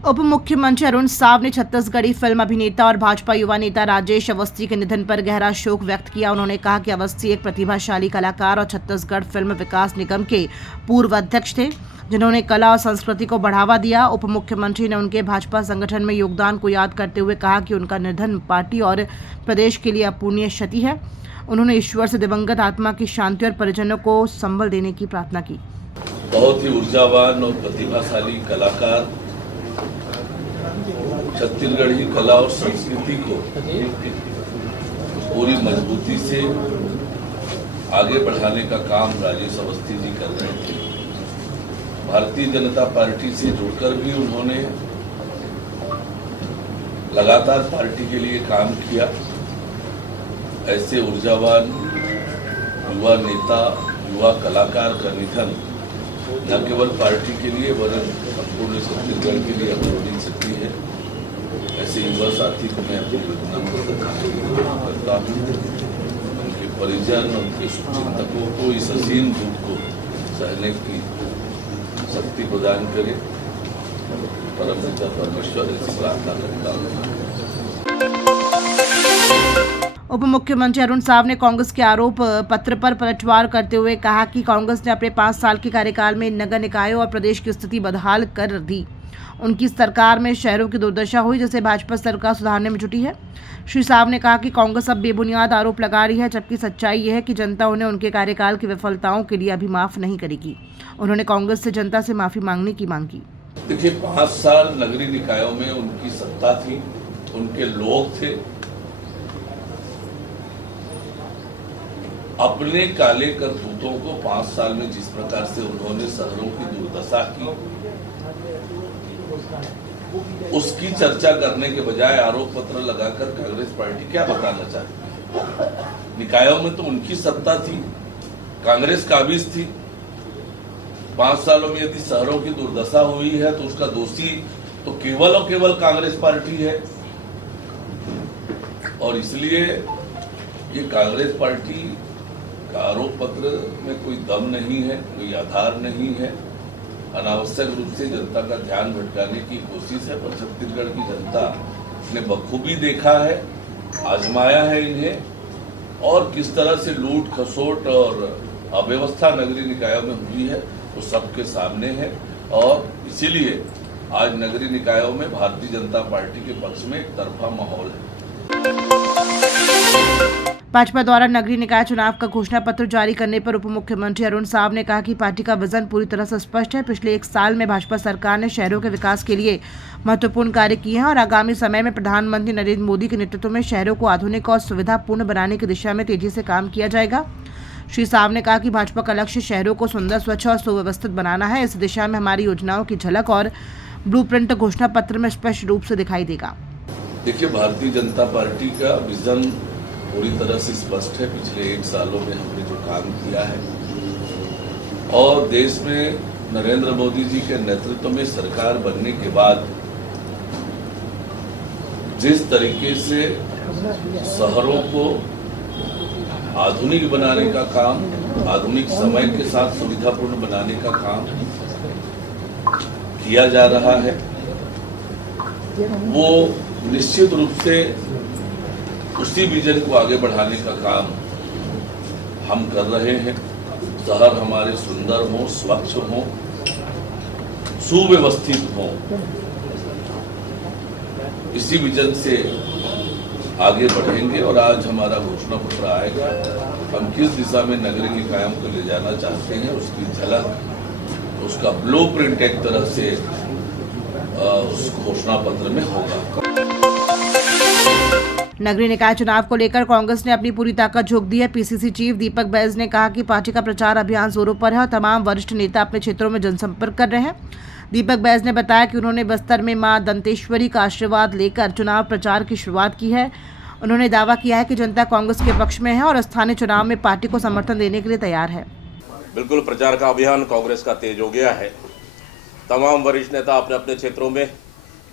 उप मुख्यमंत्री अरुण साव ने छत्तीसगढ़ी फिल्म अभिनेता और भाजपा युवा नेता राजेश अवस्थी के निधन पर गहरा शोक व्यक्त किया। उन्होंने कहा कि अवस्थी एक प्रतिभाशाली कलाकार और छत्तीसगढ़ फिल्म विकास निगम के पूर्व अध्यक्ष थे, जिन्होंने कला और संस्कृति को बढ़ावा दिया। उप मुख्यमंत्री ने उनके भाजपा संगठन में योगदान को याद करते हुए कहा कि उनका निधन पार्टी और प्रदेश के लिए अपूरणीय क्षति है। उन्होंने ईश्वर से दिवंगत आत्मा की शांति और परिजनों को संबल देने की प्रार्थना की। बहुत ही ऊर्जावान और प्रतिभाशाली कलाकार, छत्तीसगढ़ी कला और संस्कृति को पूरी मजबूती से आगे बढ़ाने का काम राजेश अवस्थी जी कर रहे थे। भारतीय जनता पार्टी से जुड़कर भी उन्होंने लगातार पार्टी के लिए काम किया। ऐसे ऊर्जावान युवा नेता, युवा कलाकार का निधन न केवल पार्टी के लिए वरन संपूर्ण छत्तीसगढ़ के लिए अपूरणीय क्षति है। ऐसे युवा साथी को मैं अपनी विनम्र करता हूँ। उनके परिजन, उनके शुभचिंतकों को इस असीम दुख को सहने की शक्ति प्रदान करे। परमपिता परमेश्वर ऐसी प्रार्थना करता हूँ। उप मुख्यमंत्री अरुण साव ने कांग्रेस के आरोप पत्र पर पलटवार करते हुए कहा कि कांग्रेस ने अपने 5 साल के कार्यकाल में नगर निकायों और प्रदेश की स्थिति बदहाल कर दी। उनकी सरकार में शहरों की दुर्दशा हुई, जिसे भाजपा सरकार सुधारने में जुटी है। श्री साव ने कहा कि कांग्रेस अब बेबुनियाद आरोप लगा रही है, जबकि सच्चाई यह है कि जनता उन्हें उनके कार्यकाल की विफलताओं के लिए अभी माफ नहीं करेगी। उन्होंने कांग्रेस से जनता से माफी मांगने की मांग की। देखिए, 5 साल नगरीय निकायों में उनकी सत्ता थी, उनके लोग थे। अपने काले करतूतों को 5 साल में जिस प्रकार से उन्होंने शहरों की दुर्दशा की, उसकी चर्चा करने के बजाय आरोप पत्र लगाकर कांग्रेस पार्टी क्या बताना चाहती है। निकायों में तो उनकी सत्ता थी, कांग्रेस काबिज थी। 5 सालों में यदि शहरों की दुर्दशा हुई है तो उसका दोषी तो केवल और केवल कांग्रेस पार्टी है। और इसलिए ये कांग्रेस पार्टी का आरोप पत्र में कोई दम नहीं है, कोई आधार नहीं है। अनावश्यक रूप से जनता का ध्यान भटकाने की कोशिश है। पर छत्तीसगढ़ की जनता ने बखूबी देखा है, आजमाया है इन्हें, और किस तरह से लूट खसोट और अव्यवस्था नगरीय निकायों में हुई है वो सबके सामने है। और इसीलिए आज नगरीय निकायों में भारतीय जनता पार्टी के पक्ष में एक तरफा माहौल है। भाजपा द्वारा नगरीय निकाय चुनाव का घोषणा पत्र जारी करने पर उप मुख्यमंत्री अरुण साव ने कहा कि पार्टी का विजन पूरी तरह से स्पष्ट है। पिछले 1 साल में भाजपा सरकार ने शहरों के विकास के लिए महत्वपूर्ण कार्य किए हैं और आगामी समय में प्रधानमंत्री नरेंद्र मोदी के नेतृत्व में शहरों को आधुनिक और सुविधापूर्ण बनाने की दिशा में तेजी से काम किया जाएगा। श्री साव ने कहा कि भाजपा का लक्ष्य शहरों को सुंदर, स्वच्छ और सुव्यवस्थित बनाना है। इस दिशा में हमारी योजनाओं की झलक और ब्लूप्रिंट घोषणा पत्र में स्पष्ट रूप से दिखाई देगा। देखिए, भारतीय जनता पार्टी का विजन पूरी तरह से स्पष्ट है। पिछले 1 सालों में हमने जो काम किया है और देश में नरेंद्र मोदी जी के नेतृत्व में सरकार बनने के बाद जिस तरीके से शहरों को आधुनिक बनाने का काम, आधुनिक समय के साथ सुविधापूर्ण बनाने का काम किया जा रहा है, वो निश्चित रूप से उसी विजन को आगे बढ़ाने का काम हम कर रहे हैं। शहर हमारे सुंदर हो, स्वच्छ हो, सुव्यवस्थित हो, इसी विजन से आगे बढ़ेंगे। और आज हमारा घोषणा पत्र आएगा, हम किस दिशा में नगरीय निकायों को ले जाना चाहते हैं उसकी झलक, उसका ब्लूप्रिंट एक तरह से उस घोषणा पत्र में होगा। नगरीय निकाय चुनाव को लेकर कांग्रेस ने अपनी पूरी ताकत झोंक दी है। पीसीसी चीफ दीपक बैज ने कहा कि पार्टी का प्रचार अभियान जोरों पर है और तमाम वरिष्ठ नेता अपने क्षेत्रों में जनसंपर्क कर रहे हैं। दीपक बैज ने बताया कि उन्होंने बस्तर में मां दंतेश्वरी का आशीर्वाद लेकर चुनाव प्रचार की शुरुआत की है। उन्होंने दावा किया है कि जनता कांग्रेस के पक्ष में है और स्थानीय चुनाव में पार्टी को समर्थन देने के लिए तैयार है। बिल्कुल, प्रचार का अभियान कांग्रेस का तेज हो गया है। तमाम वरिष्ठ नेता अपने अपने क्षेत्रों में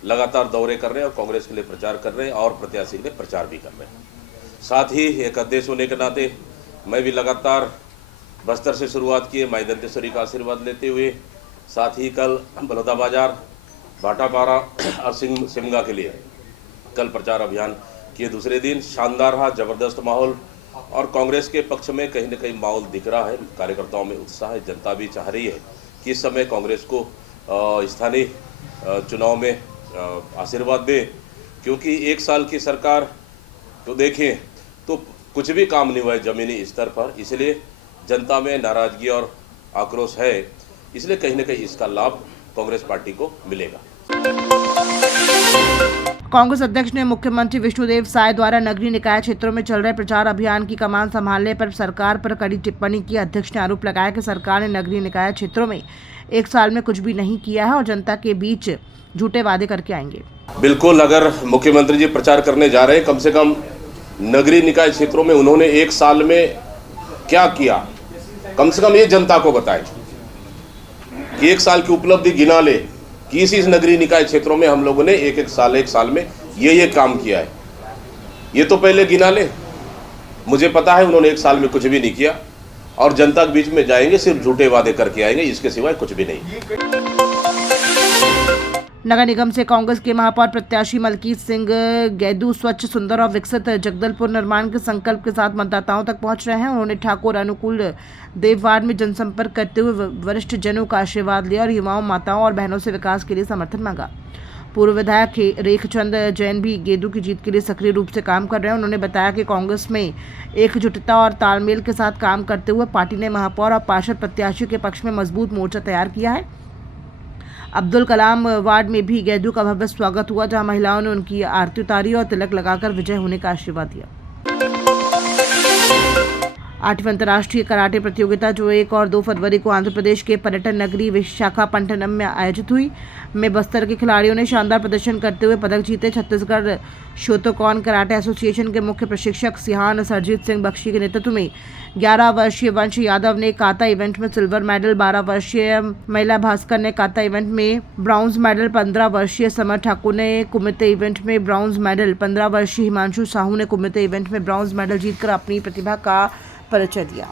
लगातार दौरे कर रहे हैं और कांग्रेस के लिए प्रचार कर रहे हैं और प्रत्याशी के लिए प्रचार भी कर रहे हैं। साथ ही एक अध्यक्ष होने के नाते मैं भी लगातार बस्तर से शुरुआत किए माई दंतेश्वरी का आशीर्वाद लेते हुए, साथ ही कल बलौदाबाजार भाटापारा और सिमगा के लिए कल प्रचार अभियान किए। दूसरे दिन शानदार रहा, जबरदस्त माहौल, और कांग्रेस के पक्ष में कहीं न कहीं माहौल दिख रहा है। कार्यकर्ताओं में उत्साह है, जनता भी चाह रही है कि इस समय कांग्रेस को स्थानीय चुनाव में आशीर्वाद दें, क्योंकि 1 साल की सरकार तो देखें तो कुछ भी काम नहीं हुआ है ज़मीनी स्तर पर। इसलिए जनता में नाराजगी और आक्रोश है, इसलिए कहीं न कहीं इसका लाभ कांग्रेस पार्टी को मिलेगा। कांग्रेस अध्यक्ष ने मुख्यमंत्री विष्णुदेव साय द्वारा नगरीय निकाय क्षेत्रों में चल रहे प्रचार अभियान की कमान संभालने पर सरकार पर कड़ी टिप्पणी की। अध्यक्ष ने आरोप लगाया कि सरकार ने नगरीय निकाय क्षेत्रों में 1 साल में कुछ भी नहीं किया है और जनता के बीच झूठे वादे करके आएंगे। बिल्कुल, अगर मुख्यमंत्री जी प्रचार करने जा रहे हैं, कम से कम नगरीय निकाय क्षेत्रों में उन्होंने 1 साल में क्या किया, कम से कम ये जनता को बताएं कि 1 साल की उपलब्धि गिना ले कि इस नगरीय निकाय क्षेत्रों में हम लोगों ने एक साल में ये काम किया है, ये तो पहले गिना ले। मुझे पता है उन्होंने 1 साल में कुछ भी नहीं किया और जनता के बीच में जाएंगे, सिर्फ झूठे वादे करके आएंगे, इसके सिवाय कुछ भी नहीं। नगर निगम से कांग्रेस के महापौर प्रत्याशी मलकीत सिंह गैदू स्वच्छ, सुंदर और विकसित जगदलपुर निर्माण के संकल्प के साथ मतदाताओं तक पहुंच रहे हैं। उन्होंने ठाकुर अनुकूल देव वार्ड में जनसंपर्क करते हुए वरिष्ठ जनों का आशीर्वाद लिया और युवाओं, माताओं और बहनों से विकास के लिए समर्थन मांगा। पूर्व विधायक रेखचंद जैन भी गेदू की जीत के लिए सक्रिय रूप से काम कर रहे हैं। उन्होंने बताया कि कांग्रेस में एकजुटता और तालमेल के साथ काम करते हुए पार्टी ने महापौर और पार्षद प्रत्याशियों के पक्ष में मजबूत मोर्चा तैयार किया है। अब्दुल कलाम वार्ड में भी गैदू का भव्य स्वागत हुआ, जहां महिलाओं ने उनकी आरती उतारी और तिलक लगाकर विजय होने का आशीर्वाद दिया। 8वीं अंतर्राष्ट्रीय कराटे प्रतियोगिता जो 1 और 2 फरवरी को आंध्र प्रदेश के पर्यटन नगरी विशाखापट्टनम में आयोजित हुई, में बस्तर के खिलाड़ियों ने शानदार प्रदर्शन करते हुए पदक जीते। छत्तीसगढ़ शोतोकॉन कराटे एसोसिएशन के मुख्य प्रशिक्षक सिहान सरजीत सिंह बख्शी के नेतृत्व में 11 वर्षीय वंश यादव ने काता इवेंट में सिल्वर मेडल, 12 वर्षीय महिला भास्कर ने काता इवेंट में ब्रॉन्ज मेडल, 15 वर्षीय समर ठाकुर ने कुमिते इवेंट में ब्रॉन्ज मेडल, 15 वर्षीय हिमांशु साहू ने कुमिते इवेंट में ब्रॉन्ज मेडल जीतकर अपनी प्रतिभा का परिचय दिया।